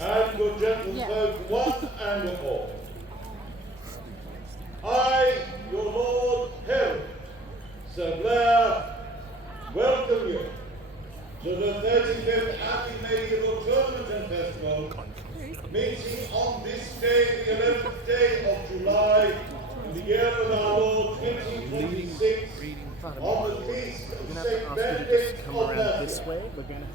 And good gentlefolk, one and all, I, your Lord Herald, Sir Blair, welcome you to the 35th Abbey Medieval Tournament and Festival, meeting on this day, the 11th day of July, in the year of our Lord 2026, on the feast of St. Benedict of Nazareth.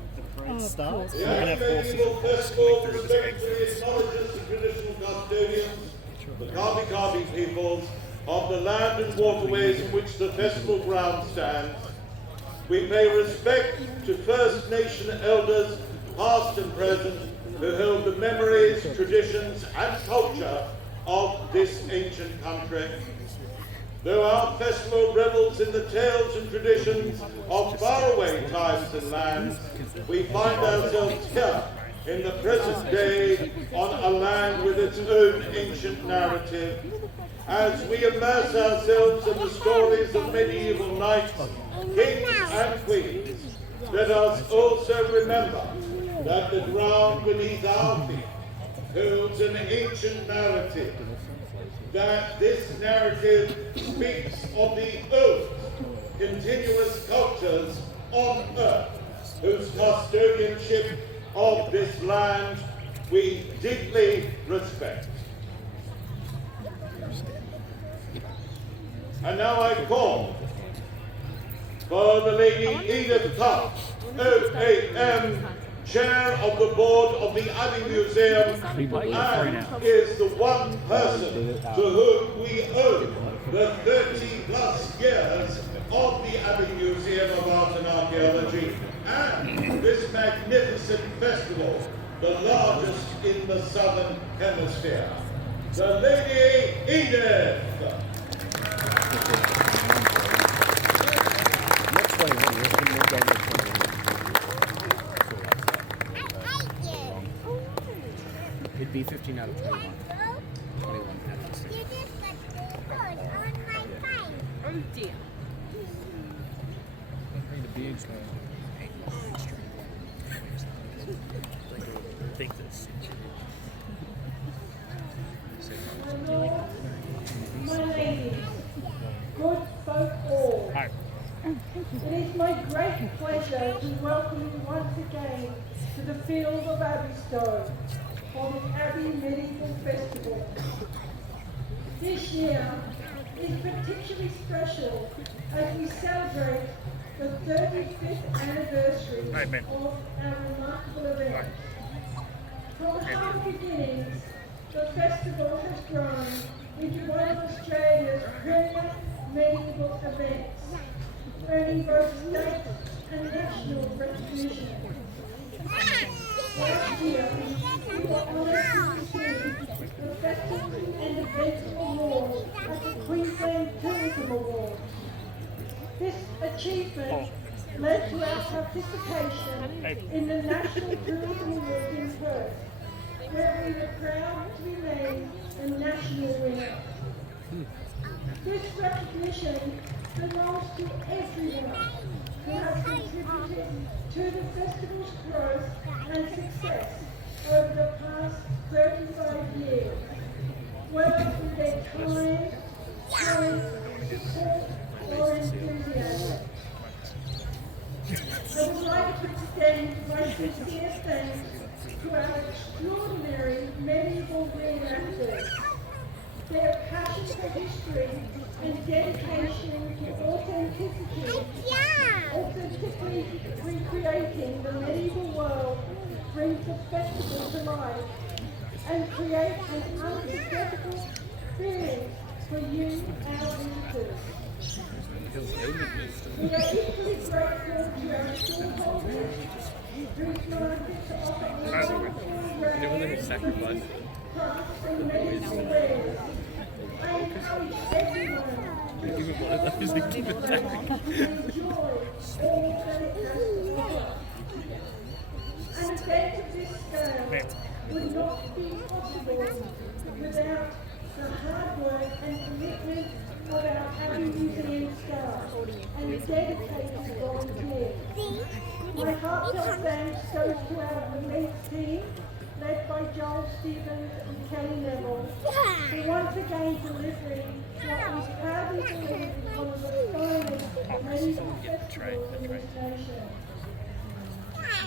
Starts. The Abbey Medieval Festival respectfully acknowledges the traditional custodians, the Kabi peoples, of the land and waterways in which the festival ground stands. We pay respect to First Nation elders, past and present, who held the memories, traditions and culture of this ancient country. Though our festival revels in the tales and traditions of faraway times and lands, we find ourselves here in the present day on a land with its own ancient narrative. As we immerse ourselves in the stories of medieval knights, kings and queens, let us also remember that the ground beneath our feet holds an ancient narrative, that this narrative speaks of the old, continuous cultures on earth, whose custodianship of this land we deeply respect. And now I call for the Lady Edith Tuck, OAM, Chair of the Board of the Abbey Museum, and is the one person to whom we owe the 30+ years of the Abbey Museum of Art and Archaeology and this magnificent festival, the largest in the Southern Hemisphere. The Lady Edith. It'd be 15 out of 21. 21 out of 6. You just got good on my face. Oh dear. The beard's going. Think this. My ladies, good folk all. Hi. It is my great pleasure to welcome you once again to the field of Abbeystow for the Abbey Medieval Festival. This year is particularly special as we celebrate the 35th anniversary of our remarkable event. From humble beginnings, the festival has grown into one of Australia's premier medieval events, earning both state and national recognition. Last year, we were honoured to receive the Festival and Events Award at the Queensland Tourism Awards. This achievement led to our participation in the National Tourism Awards in Perth, where we were proud to be named the national winner. This recognition belongs to everyone who has contributed to to the festival's growth and success over the past 35 years, whether through their time, strength, support, or enthusiasm. I would like to extend my sincere thanks to our extraordinary medieval reenactors. Their passion for history and dedication to authentically recreating the medieval world brings the festival to life and create an unforgettable experience for you, our visitors. We are equally grateful to our stallholders, whose markets offer all crafts and medical wares. I encourage everyone to enjoy all that it has to offer. An event of this scale would not be possible without the hard work and commitment of our Abbey Museum staff and dedicated volunteers. My heartfelt thanks goes to our elite team, led by Joel Stevens and Kelly Neville, who once again delivering what was proudly believed is one of the finest medieval festivals in this nation.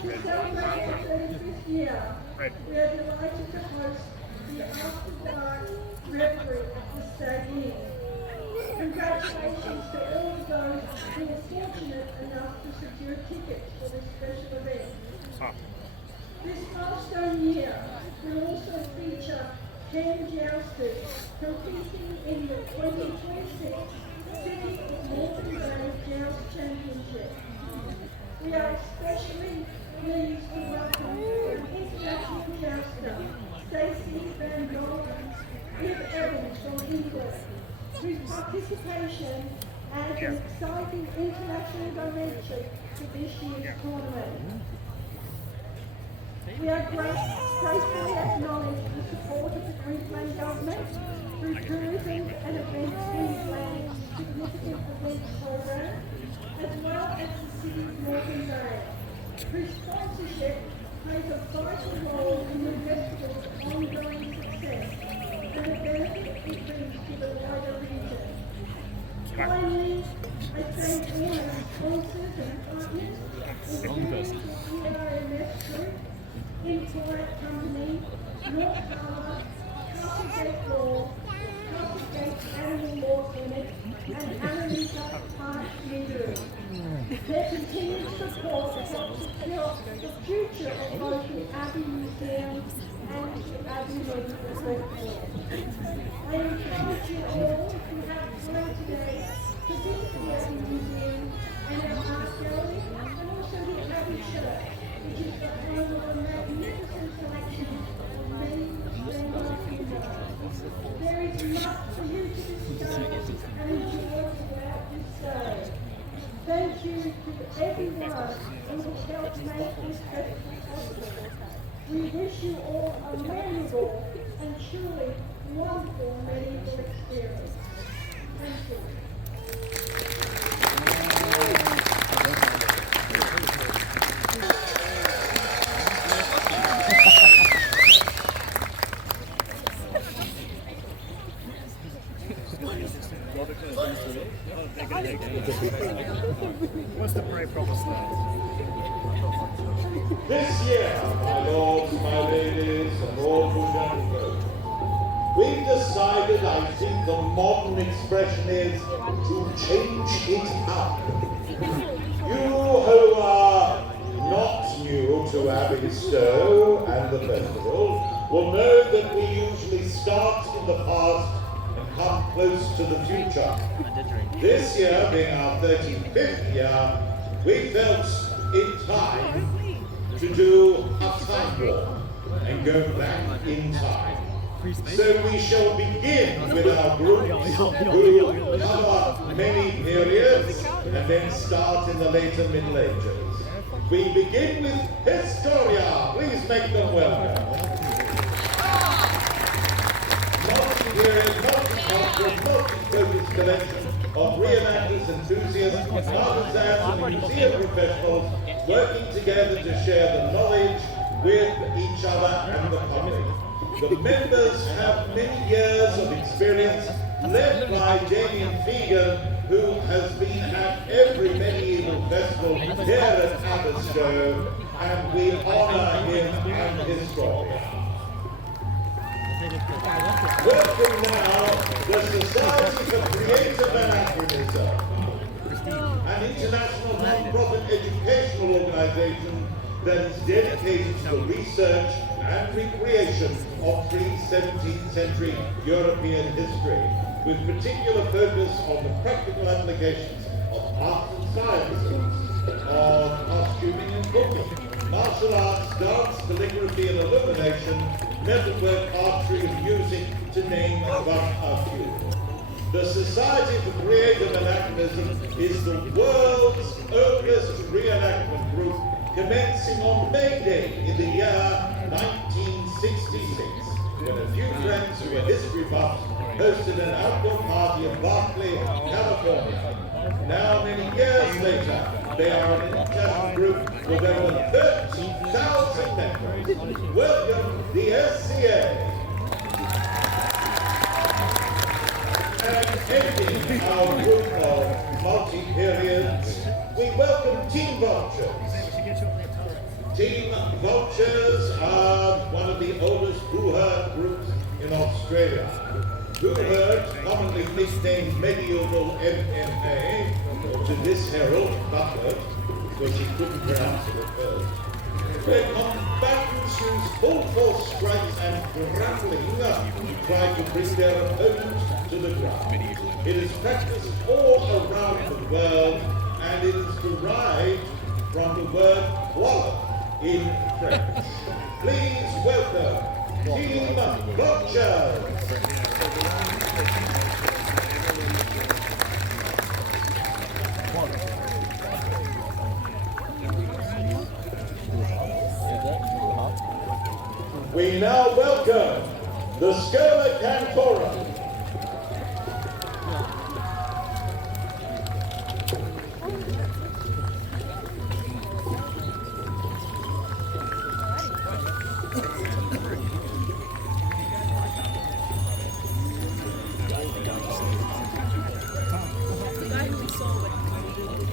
To celebrate the 35th year, we are delighted to host the After Dark Reverie at the Stag Inn. Congratulations to all of those who were fortunate enough to secure tickets for this special event. This milestone year will also feature 10 jousters competing in the 2026 City of Morecambe Bay Joust Championship. We are especially pleased to welcome an international jouster, Stacey Van Dolen, Liv Evans from England, whose participation adds an exciting international dimension to this year's tournament. We are gratefully acknowledge the support of the Queensland Government through Tourism and Events Queensland's significant events program, as well as the City of Morecambe Bay, whose sponsorship plays a vital role in the festival's ongoing success and the benefit it brings to the wider region. Finally, I thank all our sponsors and partners, including the EIMS Group, Impolite Company, North Harbour, Castlegate Law, Castlegate Animal Law Clinic, and Annalisa Park Meadery. Their continued support helps secure the future of both the Abbey Museum and the Abbey Medieval Festival. I encourage you all, if you have time today, to visit the Abbey Museum and our art gallery, and also the Abbey Church, which is the home of a magnificent selection of many landmark images. There is much for you to discover and enjoy throughout this day. Thank you to everyone who has helped make this festival possible. We wish you all a memorable and truly wonderful medieval experience. Thank you. What's the parade proper start? This year, my lords, my ladies, and all who gentlemen, we've decided, I think the modern expression is, to change it up. You who are not new to Abbey Stowe and the festival will know that we usually start in the past and come close to the future. This year, being our 35th year, we felt in time to do a time warp and go back in time. So we shall begin with our groups who cover many periods and then start in the later Middle Ages. We begin with Historia. Please make them welcome. Multi-period, multi-cultural, multi-focus collection of reenactors, enthusiasts, artisans, and museum professionals working together to share the knowledge with each other and the public. The members have many years of experience, led by Damien Fegan, who has been at every medieval festival here at Aberystwyth, and we honour him and his story. Welcome now the Society for Creative Anachronism, an international non-profit educational organisation that is dedicated to the research and recreation of pre-17th century European history, with particular focus on the practical applications of arts and sciences, of costuming and cooking, martial arts, dance, calligraphy and illumination, metalwork, archery and music, to name but a few. The Society for Creative Anachronism is the world's oldest reenactment group, commencing on May Day in the year 1966, when a few friends who were history buffs hosted an outdoor party in Berkeley, California. Now, many years later, they are an international group with over 30,000 members. Welcome, the SCA. And ending our group of multi-periods, we welcome Team Vultures. Team Vultures are one of the oldest Hoo-Herd groups in Australia. Hoo-Herd, commonly nicknamed Medieval MMA, to this herald, Butler, because he couldn't pronounce it at first. Their combatants use full force strikes and grappling try to bring their opponents to the ground. It is practiced all around the world, and it is derived from the word wallop in French. Please welcome Team Vultures. We now welcome the Scola Cantora.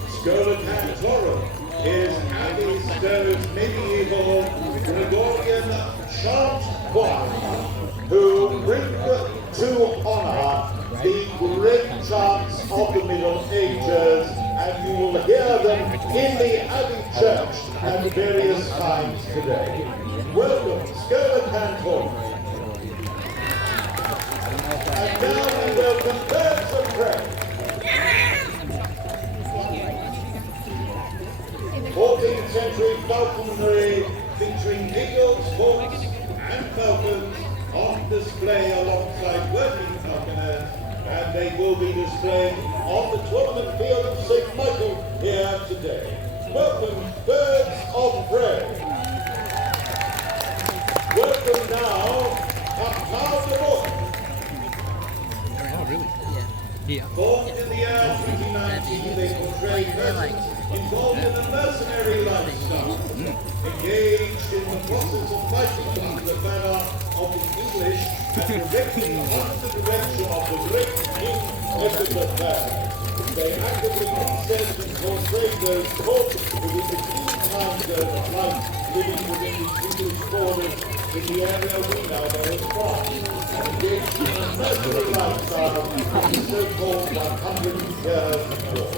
Scola Cantora is Abbey's medieval Gregorian chant choir, who bring to honour the great chants of the Middle Ages, and you will hear them in the Abbey Church at various times today. Welcome, Scola Cantora. And now we welcome Birds of Prey. 14th century falconry featuring eagles, hawks and falcons on display alongside working falconers, and they will be displayed on the tournament field of St. Michael here today. Welcome, Birds of Prey. Welcome now, Caboolture de Bois. Oh, really? Yeah. Born in the year 1919, they portray persons involved in a mercenary lifestyle, engaged in the process of fighting under the banner of the English and directing under the direction of the great King Edward III. They actively consent and portray those caught within the keen time zone of life living within the English borders in the area we now know as France, and engaged in a mercenary lifestyle of the so-called 100 years of war.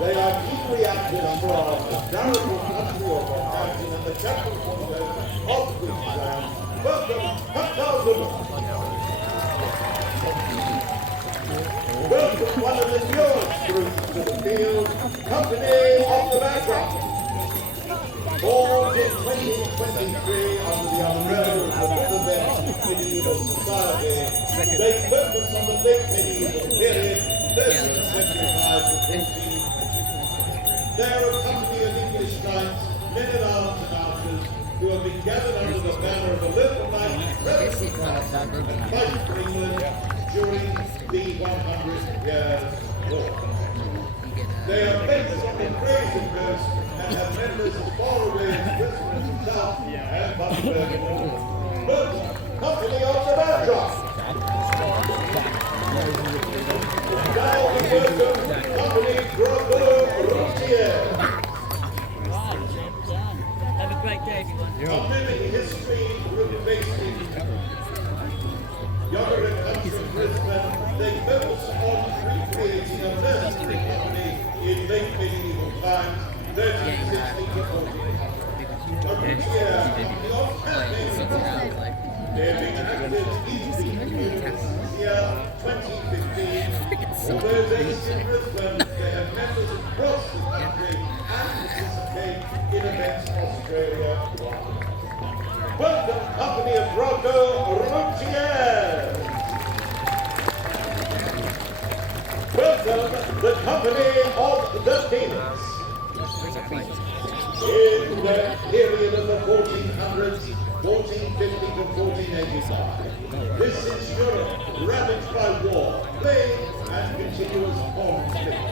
They are keenly active from the Darrow country of Northampton and the capital coast of Queensland. Welcome, Caboolture. Welcome one of the newest groups to the field, Company of the Background. Formed in 2023 under the umbrella of the Riverbend Medieval Society, they focus on the late medieval period, 13th century to 14th. They're a company of English knights, men-at-arms and archers, who have been gathered under the banner of a local knight, present in France, and fighting for England during the 100 Years' War. They are based on the Fraser Coast and have members as far away as Brisbane itself and Bunbury. Look, company of the backdrop. Now we welcome company Routier. Have a great day, everyone. A living history group based in Yogurt Country, Brisbane. They focus on recreating a mercenary company in late medieval times, 1360 to 14. A Routier, the old they've been active in the community since year 2015. Although based in Brisbane, they have members across the country and participate in events Australia-wide. Welcome, company of Rocco Routier. Welcome, the company of the Phoenix. In the period of the 1400s, 1450 to 1485. This is Europe ravaged by war, plague, and continuous conflict.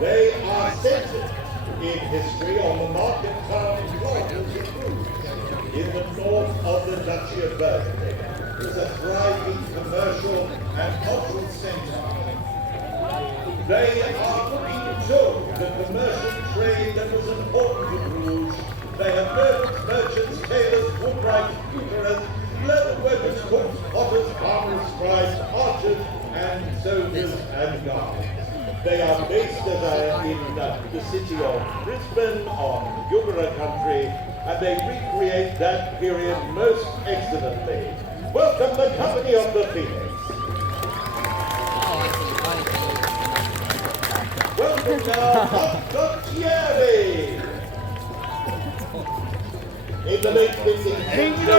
They are centered in history on the market town of Caboolture, in the north of the Duchy of Burgundy. It's a thriving commercial and cultural center. They are looking to the commercial trade that was important to Bruges. They have merchants, tailors, woodwrights, pewterers, leather workers, cooks, potters, farmers, scribes, archers, and soldiers and guards. They are based in the city of Brisbane on Yugara country, and they recreate that period most excellently. Welcome the company of the Phoenix. Welcome now, Montieri. In the late 15th century,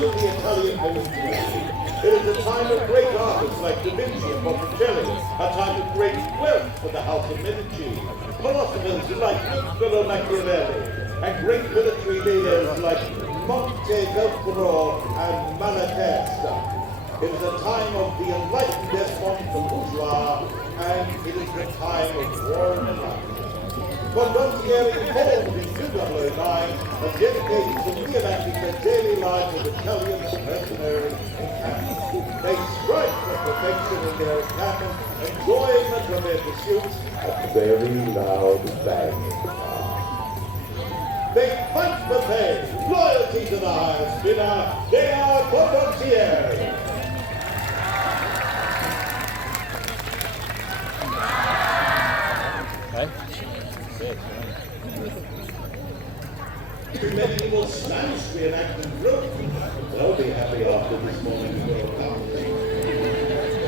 the Italian peninsula. It is a time of great artists like Da Vinci and Botticelli, a time of great wealth for the House of Medici, philosophers like Niccolo Machiavelli, and great military leaders like Montefeltro and Malatesta. It is a time of the enlightened despot, the bourgeois, and it is the time of royal enlightenment. Montieri, formed in 2009, has dedicated to reenacting the daily life of Italian mercenaries in Canada. They strive for perfection in their encampment, enjoyment from their pursuits a very loud banging. They fight for pay, loyalty to the highest bidder. They are Montieri. To medieval Spanish reenactment group. They'll be happy after this morning's World Cup.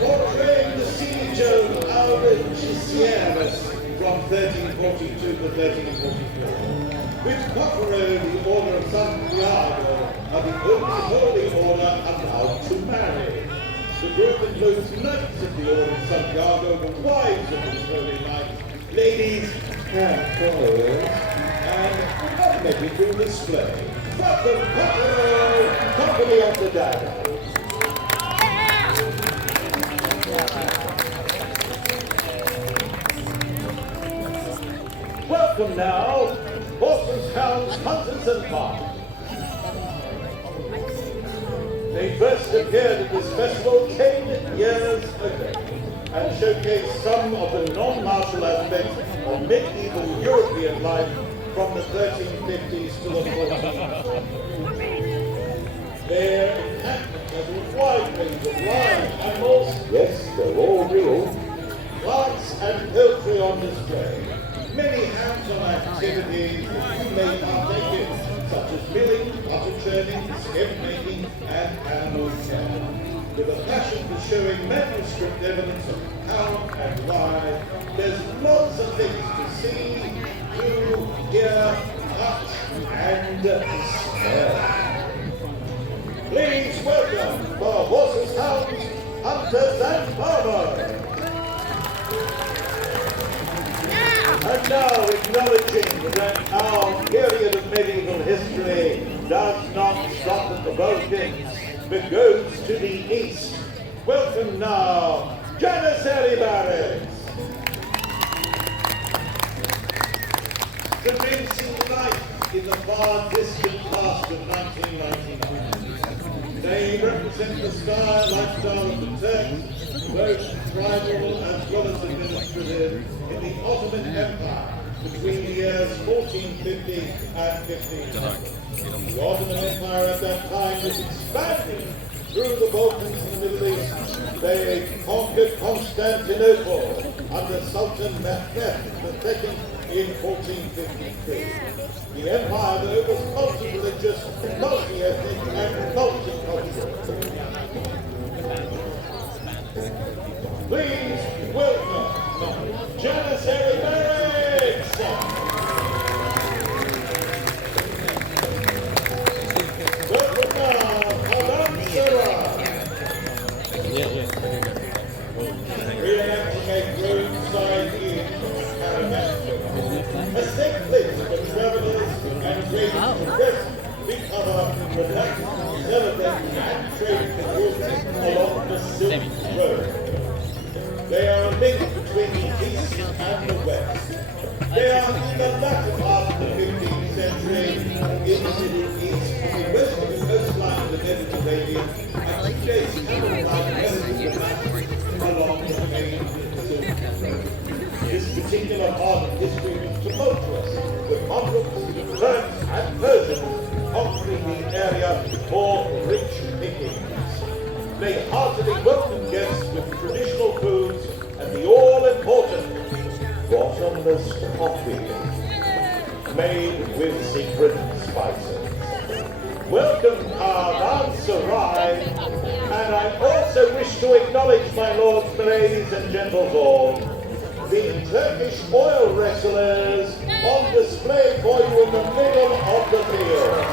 Portraying the siege of Algeciras from 1342 to 1344, which conqueror the Order of Santiago are the only holy order allowed to marry. The group includes knights of the Order of Santiago, the wives of this holy knight, ladies and followers, and cosmetic display. But the company of the Dada. Welcome now, horses, hounds, hunters, and farmers. They first appeared at this festival 10 years ago and showcased some of the non-martial aspects of medieval European life from the 1350s to the 1400s. Their encampment has a wide range of wild animals, yes, they're all real, plants and poultry on display. Many hands-on activities that you may partake in, such as milling, butter churning, skin making, and animal care. With a passion for showing manuscript evidence of how and why, there's lots of things to see, do, hear, touch, and smell. Please welcome the horses, hounds, hunters, and farmers. And now acknowledging that our period of medieval history does not stop at the Balkans, but goes to the east Welcome now, Janissary Barracks. Commencing life in the far distant past of 1999. They represent the style lifestyle of the Turks, both tribal as well as administrative, in the Ottoman Empire between the years 1450 and 1500. The Ottoman Empire at that time was expanding through the Balkans and the Middle East. They conquered Constantinople under Sultan Mehmed II in 1453. The empire, though, was multi-religious, multi-ethnic, and multicultural. Please welcome Janissary Barracks! Welcome now, reenacting a roadside inn caravan. A safe place for travelers and traders to rest, recover, relax, celebrate, and trade the goods along the Silk Road. They are a link between the East and the West. They are in the latter part of the 15th century in the Middle East, west of the coastline of the Mediterranean, and today's counterpart along the main Silk Road. This particular part of history was tumultuous, with Mamluks, Turks, and Persians conquering the area for rich pickings. They heartily welcome guests with traditional foods and the all-important bottomless coffee made with secret spices. Welcome, Caboolture, and I also wish to acknowledge, my lords, ladies, and gentles all, the Turkish oil wrestlers on display for you in the middle of the field.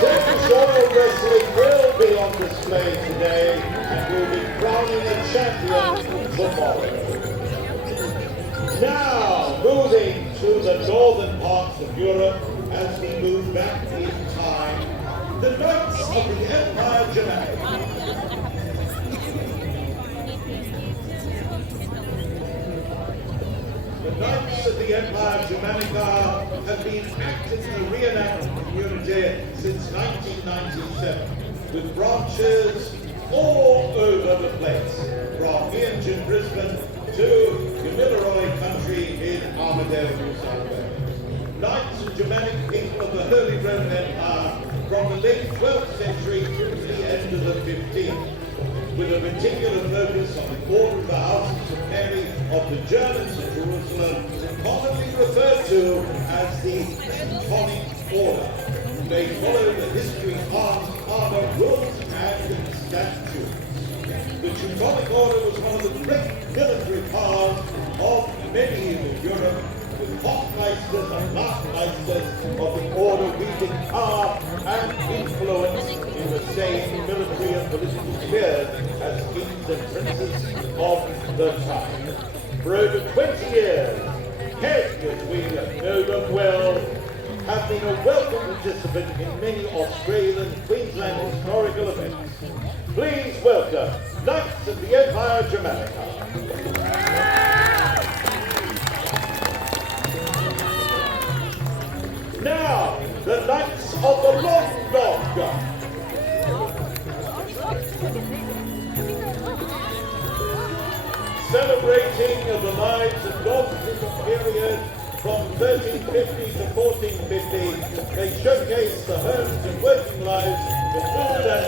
Turkish oil wrestling will be on display today and will be crowning a champion tomorrow. Now, moving to the northern parts of Europe as we move back in time, the Knights of the Empire Germanic. The Knights of the Empire Germanica have been active in the reenactment community since 1997, with branches all over the place, from ancient Brisbane to Gamilaroi country in Armidale, New South Wales. Knights and Germanic people of the Holy Roman Empire from the late 12th century through to the end of the 15th, with a particular focus on the order of the houses of Mary of the Germans of Jerusalem, commonly referred to as the Teutonic Order. They follow the history, arms, armor, rules, and statutes. The Teutonic Order was one of the great military powers of medieval Europe, with Hochmeisters and Machtmeisters of the order wielding power and influence in the same military and political spheres as kings and princes of the time. For over 20 years, Head, as we know them well, have been a welcome participant in many Australian Queensland historical events. Please welcome Knights of the Empire Germanica. Now, the Knights of the Long Dog. Celebrating the lives of dogs in the period from 1350 to 1450, they showcase the homes and working lives, the food and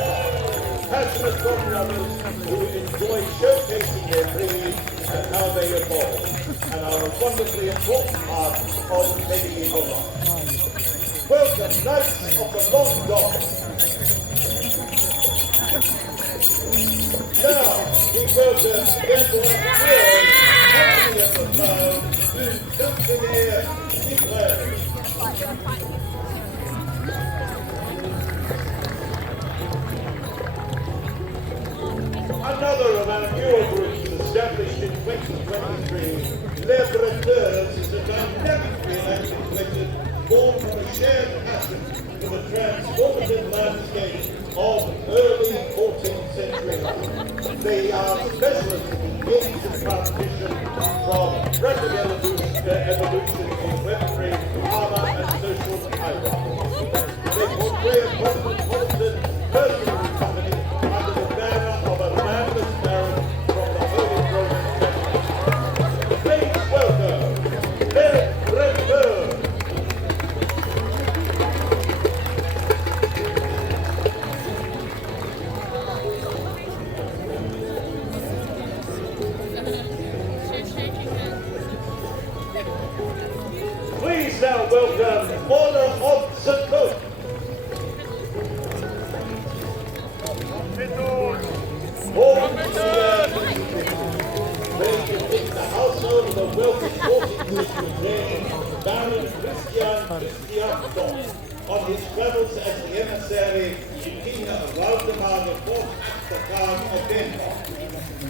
passionate dog lovers who enjoy showcasing their breed and how they evolve, and are a wonderfully important part of medieval life. Welcome, Knights of the Long Dog. Now, we welcome everyone here, happy at the time, to something here declared. Another of our newer groups established in 2023, Les Bretteurs, is a dynamic reenacting collective born from a shared passion for the transformative landscape of early 14th century They are specialists in the transition from rapid evolution in weaponry, armor, and social items. They portray a cosmopolitan personal company under the banner of a landless baron from the Holy Roman Catholic. Please welcome Les Bretteurs. Please now welcome Order of St. Luke. They depict the household of the wealthy 14th century Baron Christian on his travels as the emissary to King Waldemar the Fourth of Denmark.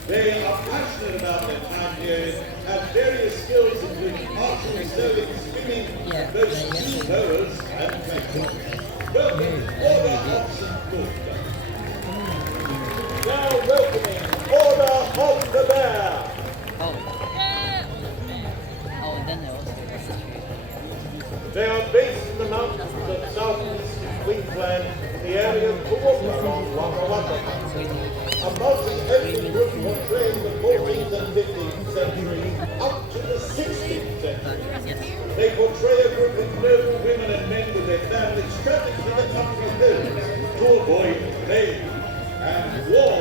They are passionate about their time period, have various skills including archery, sailing, swimming, boats, rowers, and painting. Welcome, Order of St. Luke. Now welcoming Order of the Bear. They are based in the mountains of southeast Queensland, in the area of Caboolture on Waka Waka. A multi-ethnic group portraying the 14th and 15th century up to the 16th century. They portray a group of noble women and men with their families traveling to the country hills to avoid plague and war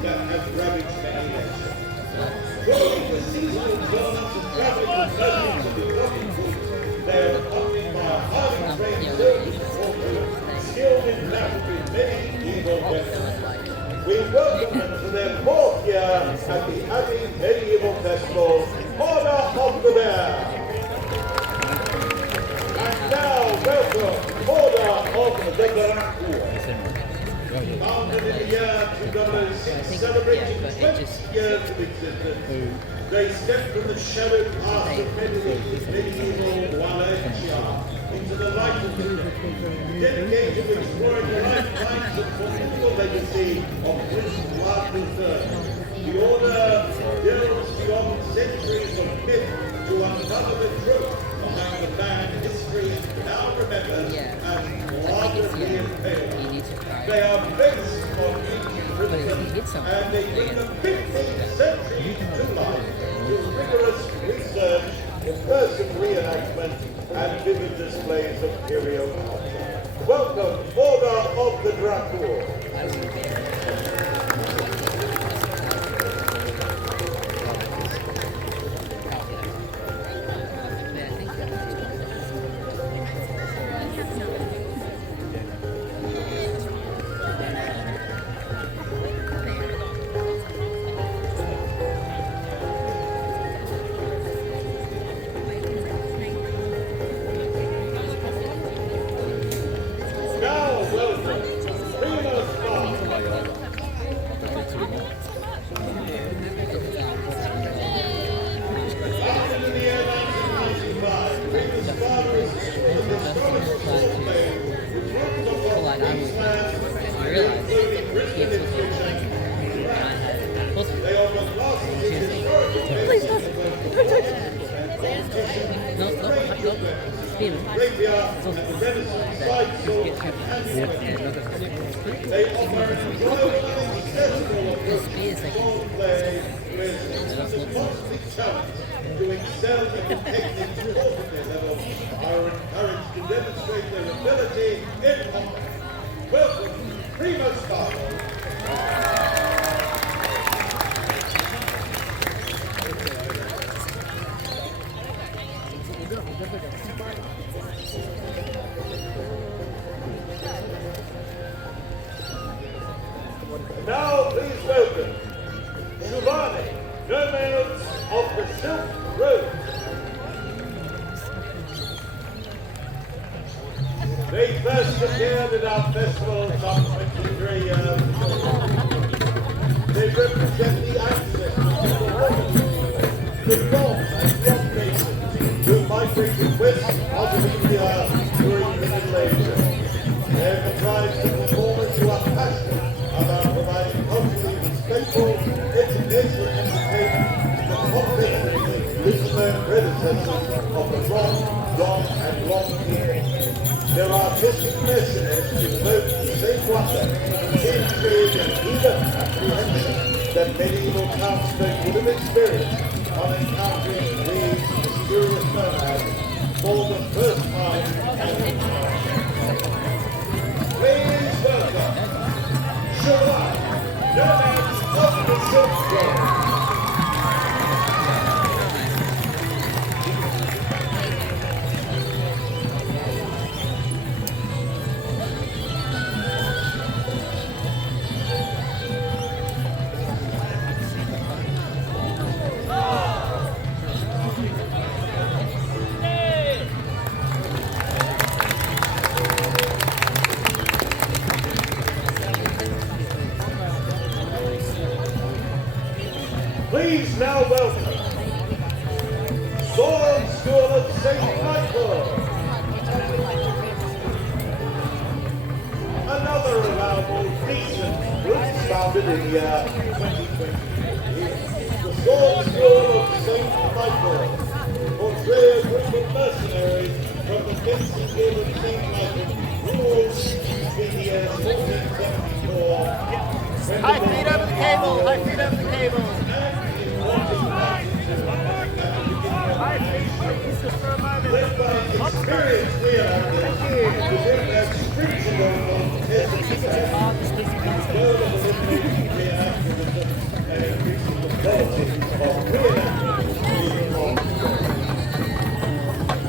that has ravaged many nations. Following the seasonal garments and traveling companions of the cropping goods, they are accompanied by a highly trained service force skilled in battle with many evil weapons. We welcome them to their fourth year at the Abbey Medieval Festival, Order of the Bear. And now welcome Order of the Dracour. Founded in the year 2006, celebrating 20 years of existence, they stepped from the shadowed past of medieval Wallachia into the light of the day, dedicated to exploring the lifetimes and formidable legacy of Prince Mark III. The order delves beyond centuries of myth to uncover the truth behind the man history now remembers as Margaret Imperial. They are based on ancient traditions and they bring the 15th century to life with rigorous research, immersive reenactment, and vivid displays of period culture. Welcome, Order of the Dracour. They offer enjoyable and accessible play with positive challenge to excel at the techniques taught at their level are encouraged to demonstrate their ability in combat. Welcome, Primo Sparrow. Now please welcome Giovanni, nomads of the Silk Road. They first appeared at our festival some 23 years ago. They represent the ancestors of the Romans, the Goths and Rock nations who migrated west out of India during the Middle Ages. They have tried to performers who are passionate about providing culturally respectful ancestors of the long and long period. Their artistic mercenaries evoke the same wonder, intrigue, and eager apprehension that medieval townsfolk would have experienced on encountering these mysterious nomads for the first time ever. Please welcome July, nomads of the Silk Road. Please now welcome Sword School of St. Michael. Another allowable decent group founded in the year 2020. The Sword School of St. Michael portray a group of mercenaries from the fencing guild of St. Michael, rules between the years 1474. High feet over the cable, high feet over the cable. Led by experienced Leonardo, who bring that spiritual level as goal of eliminating reenactment and increasing the quality of reenactment.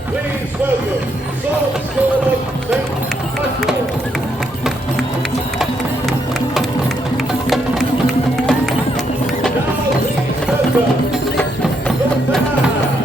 Please welcome Sword School of St. Michael. Now please welcome the band.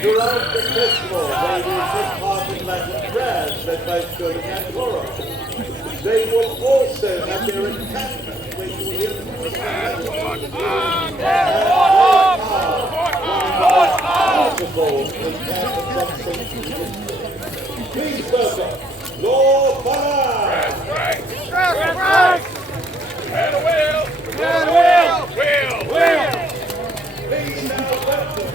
Throughout the festival, they will take part in Latin prayers led by Shirley and Laura. They will also have their encampment where you will hear them please welcome Lord Bonner. Please now welcome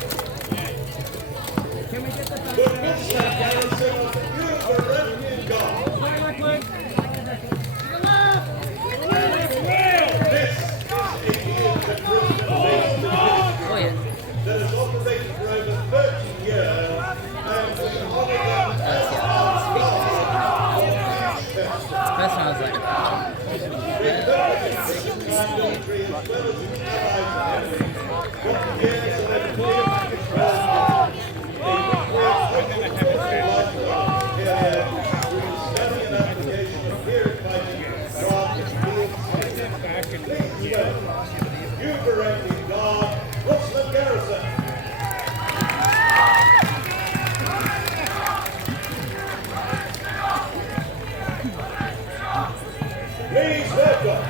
the Queensland garrison of the European Guard. This is a unit that has operated for over 30 years and we honor them as our That sounds like a military as well as its allies and enemies. For the years of their military Please welcome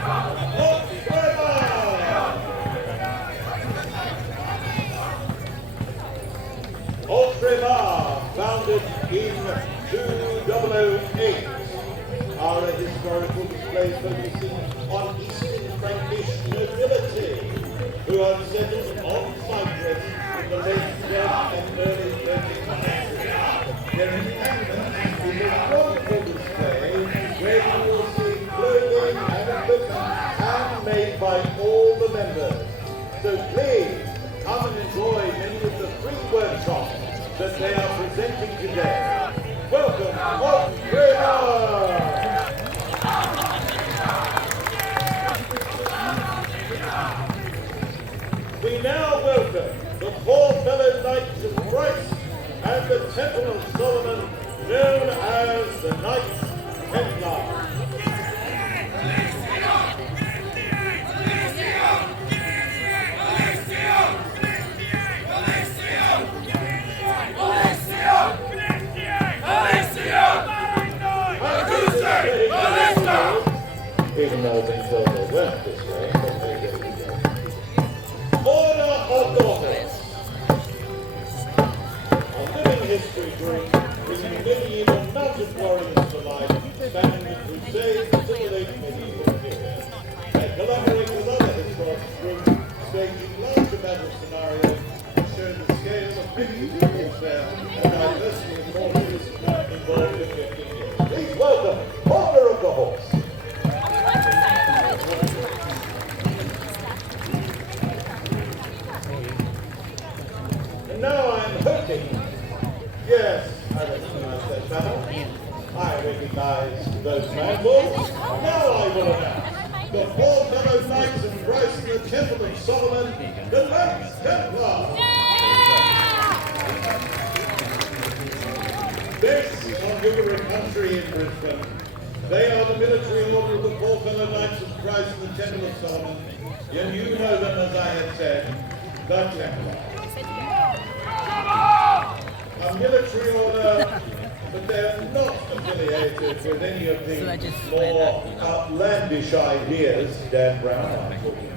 Ultramar, founded in 2008, are a historical display focusing on Eastern Frankish nobility, who are settled on Cyprus in the late 12th and early 13th century. Their encampment is a wonderful display where you will see clothing and equipment handmade by all the members. So please come and enjoy many of the free workshops that they are presenting today. Welcome, Australia! We now welcome the four fellow knights of Christ and the Temple of Solomon, known as the Knights Templar. even though they told they weren't this way, but there you go. Order of the horse. A living history group bringing medieval mounted warriors to life, spanning the Crusades to the late medieval period. They collaborate with other historic groups, staging larger battle scenarios to show the scale of medieval warfare and diversity of forces involved in 15 years. Please welcome Order of the Horse. And now I'm hoping, yes, I recognize that battle. I recognize those mandibles. Now I will announce the four fellow knights of Christ and the Temple of Solomon, the Knights Templar. Based on River country in Brisbane, they are the military order of the four fellow knights of Christ and the Temple of Solomon. And you know them, as I had said, the Templars. A military order, but they're not affiliated with any of the more outlandish ideas Dan Brown are talking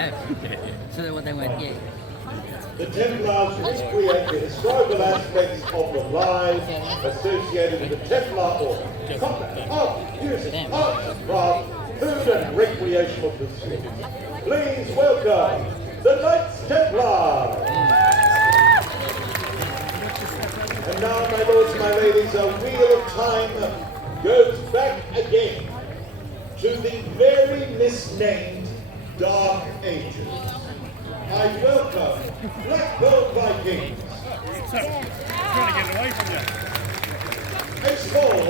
about. So they went, yeah. The Templars recreate the historical aspects of the lives associated with the Templar order. Combat, art, music, arts and craft, food and recreational pursuits. Please welcome the Knights Templar. And now, my lords and my ladies, a wheel of time goes back again to the very misnamed Dark Ages. I welcome Black Pearl Vikings. A small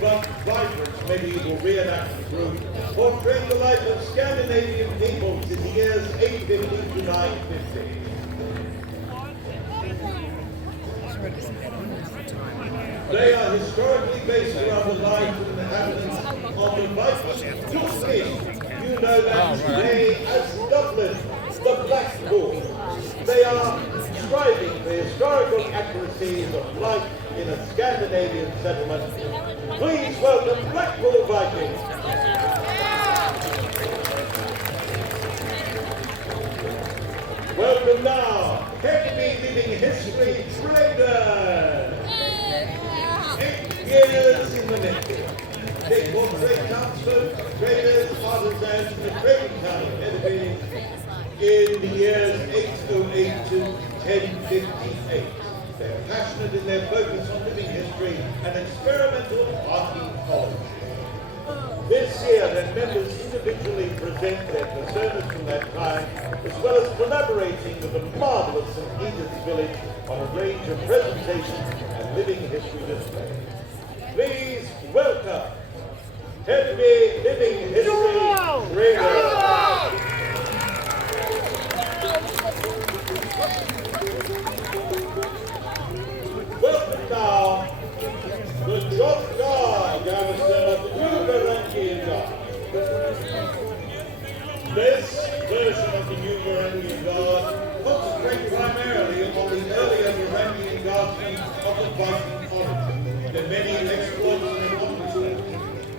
but vibrant medieval reenactment group portraying the life of Scandinavian peoples in the years 850 to 950. They are historically based around the lives of the inhabitants of the Vikings. Jousting, you know them today as Dublin, the Blackpool. They are striving for historical accuracies of life in a Scandinavian settlement. Please welcome Blackpool Vikings. Welcome now, Caboolture Living History Traders. 8 years in the making. They portray townsfolk, traders, artisans, and the trading town of Edinburgh in the years 808 to 1058. They're passionate in their focus on living history and experimental archaeology. This year, their members individually present their personas from that time, as well as collaborating with the marvelous St. Edith's Village on a range of presentations and living history displays. Please welcome Heavy Living History Traders. Welcome now, the Drop Guard Garrison of the New Varangian Guard. This version of the New Varangian Guard concentrates primarily on the earlier Varangian Guardsmen of the Viking origin, their many exploits and accomplishments,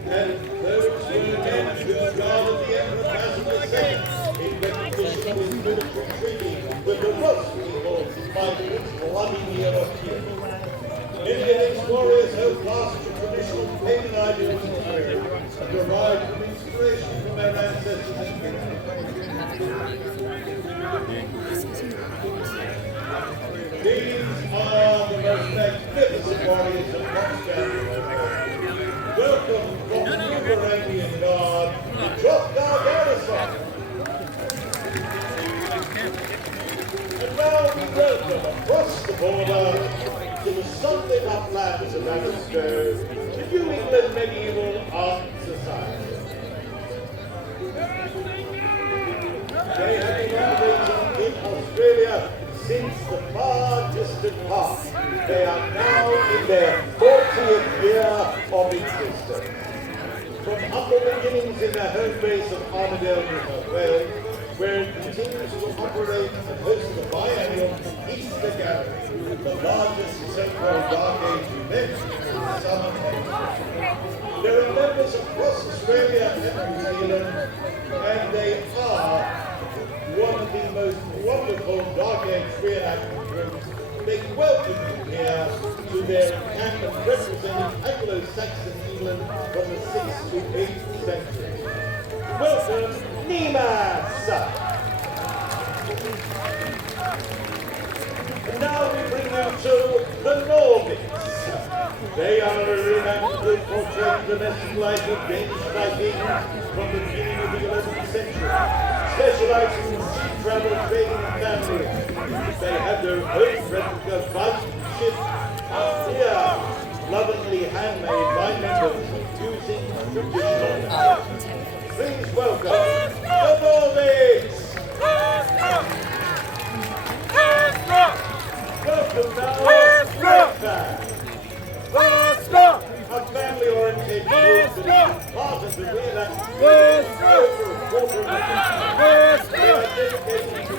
and those were men who guarded the Emperor Basil II in recognition of his military treaty with the Rus people by Prince Vladimir of Kiev. Many of these warriors held fast to traditional pagan ideals and prayers and derived from inspiration from their ancestors and kingdoms. These are the most magnificent warriors of Constantinople. Welcome from the New Varangian Guard, the Drop Guard Garrison. And now we welcome across the border to the sunlit uplands of Aberystwyth, the New England Medieval Art Society. They have been operating in Australia since the far distant past. They are now in their 40th year of existence. From humble beginnings in their home base of Armadale, New South Wales, where it continues to operate and host the biennial Easter Gathering, the largest central Dark Age event in the summer hemisphere. There are members across Australia Australia and New Zealand, and they are one of the most wonderful Dark Age reenactment groups. They welcome you here to their encampment representing Anglo-Saxon England from the 6th to 8th century. Welcome, Nimas! And now we bring you to the Nordics. They are a renowned group portraying domestic life of Danish Vikings from the beginning of the 11th century, specializing in sea travel, trading, and family. They have their own replica Viking ship, here, lovingly handmade by members using traditional methods. Please welcome the Nordics! Welcome now, Breakfast! A family-oriented group that is part of the reenactment over a quarter of a century. They are dedicated to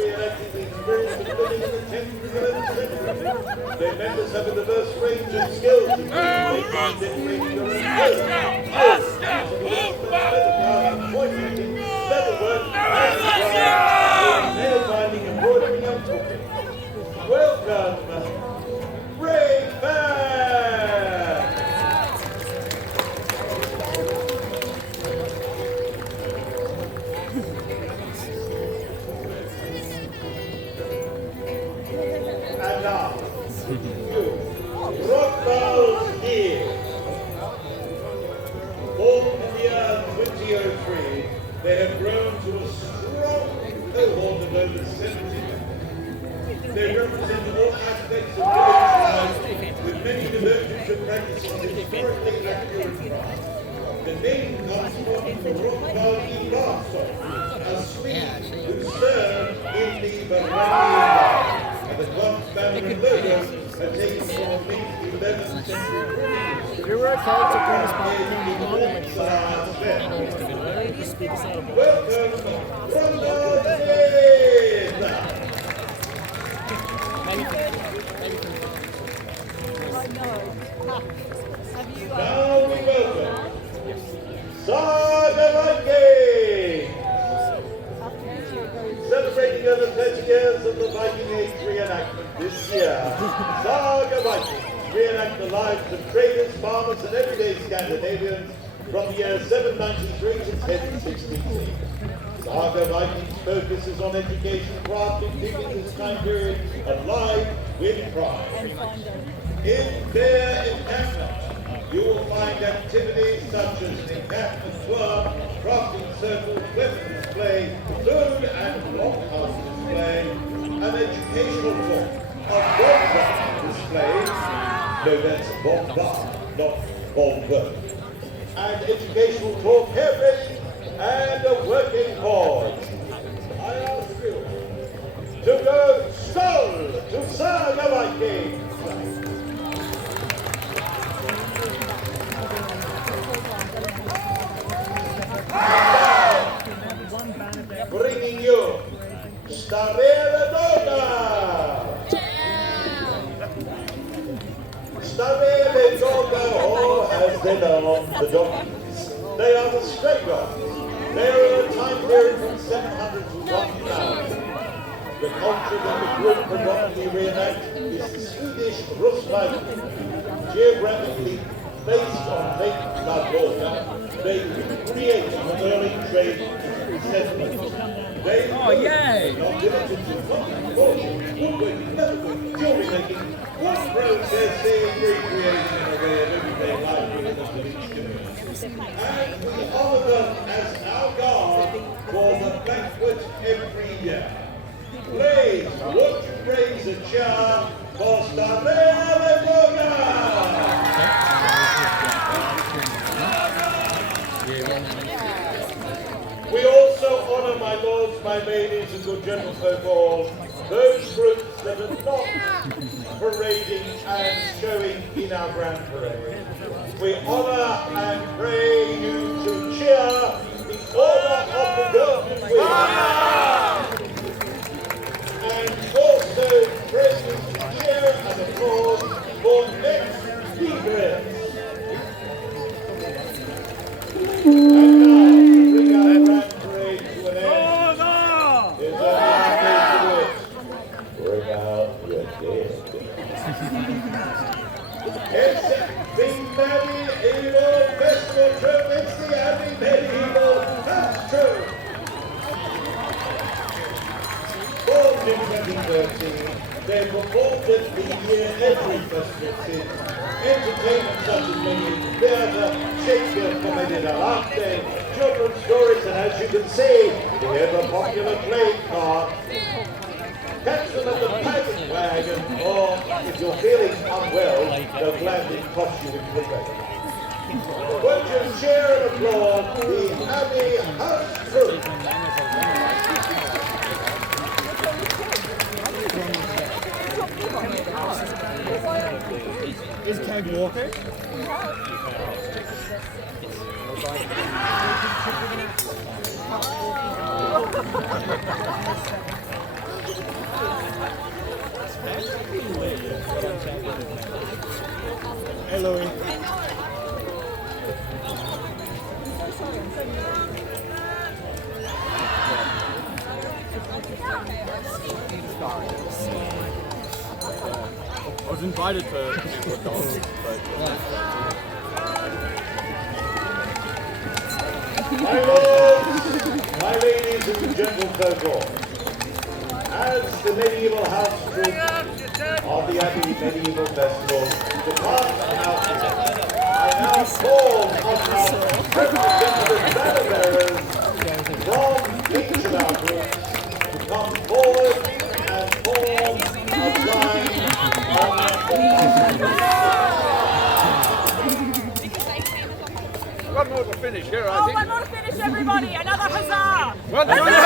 reenacting the experience of living in the 10th and 11th century. Their members have a diverse range of skills, including making and decorating their own clothes, point making, leatherwork, nail binding, embroidering, and cooking. Welcome, Breakfast! And now, Rockball's here. Born in the year 2003, they have grown to a strong cohort of over 70 men. They represent all aspects of village life, with many devoted to practicing historically accurate craft. The name comes from the Rockball Ibaso, a Swede who served in the Baronian, and the club's banner and logo are taken from a mid-11th century British. You were okay to correspond Welcome, Ronald Now we welcome Saga Vikings! Celebrating over 30 years of the Viking Age reenactment this year, Saga Vikings reenact the lives of traders, farmers, and everyday Scandinavians from the year 793 to 1063. Saga Vikings focuses on education, craft, and keeping this time period alive with pride. In their encampment, you will find activities such as an encampment tour, crafting circle, weapon display, food and blockhouse display, an educational talk, a bomb display, no that's a bomb bar, not bomb bird, and educational talk, hair ready, and a working board. I ask you to go Sol to Saga Vikings. Bringing you Stavera Doga! Stavera Doga, or as they know, the donkeys. They are the stray dogs. They are in a time period from 700 to 1000. The culture that the group predominantly reenact is the Swedish Rusviking. Geographically based on Lake Ladoga, they recreate an early trade settlement. They not limited to cotton, woodworking, metalwork, jewelry making, wood processing, recreation of their everyday life within the village community. And we honor them as our guard for the banquet every year. Please, would you raise a cheer for Stavera Doga? We also honor my lords, my ladies, and good general folk all, those groups that are not parading and showing in our grand parade. We honor and pray you to cheer the order of the Golden Wheel. And also pray you to cheer and applause for next speakers. And now, to bring our grand parade to an end, is a man to it. Bring out your dead. It's the Medieval Festival Trip. It's the Abbey Medieval Festival. Born in 2013, they performed at the year every festival since. Entertainment such as many theatre, Shakespeare comedy dell'arte, children's stories, and as you can see, here's a popular playing card. Catch them at the pageant wagon, or if you're feeling unwell, they'll gladly toss you into the bed. Would you cheer and applaud the Abbey House Troupe? Is Cag Walker? Hey, Louie. I was invited to Camp Dogs, but... My lords, my ladies and gentlefolk, as the medieval house troupe of the Abbey Medieval Festival departs now, I now call on our representative banner bearers from each of our groups to come forward and form a line One more to finish here, I Oh, think. one more to finish, everybody! Another huzzah! One more.